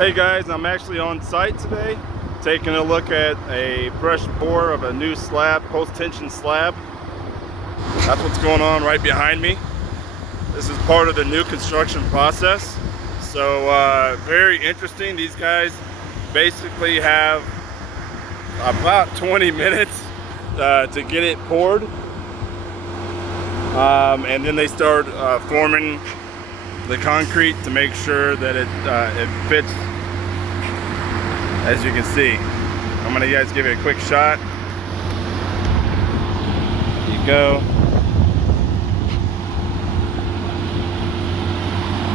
Hey guys, I'm actually on site today taking a look at a fresh pour of a new slab, post-tension slab. That's what's going on right behind me. This is part of the new construction process. So very interesting. These guys basically have about 20 minutes to get it poured. And then they start forming the concrete to make sure that it fits, as you can see. I'm gonna guys give it a quick shot. There you go.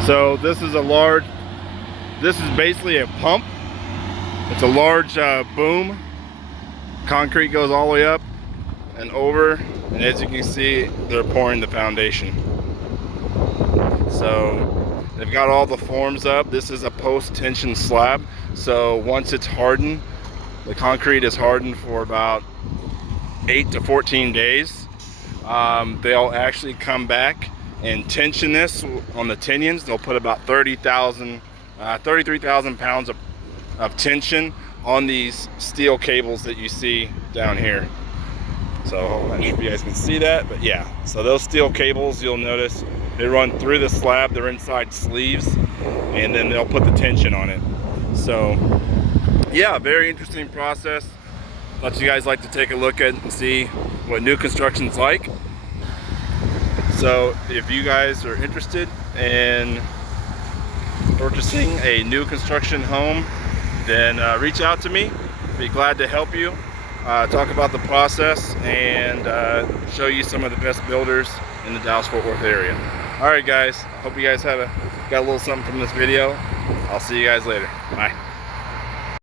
So this is basically a pump. It's a large boom. Concrete goes all the way up and over, and as you can see, they're pouring the foundation. So they've got all the forms up. This is a post-tension slab. So once it's hardened, the concrete is hardened for about 8 to 14 days. They'll actually come back and tension this on the tinions. They'll put about 33,000 pounds of tension on these steel cables that you see down here. So I'm not sure if you guys can see that, but yeah. So those steel cables, you'll notice, they run through the slab. They're inside sleeves, and then they'll put the tension on it. So yeah, very interesting process. Thought you guys like to take a look at and see what new construction's like. So if you guys are interested in purchasing a new construction home, then reach out to me. Be glad to help you. Talk about the process and show you some of the best builders in the Dallas-Fort Worth area. All right, guys. Hope you guys got a little something from this video. I'll see you guys later. Bye.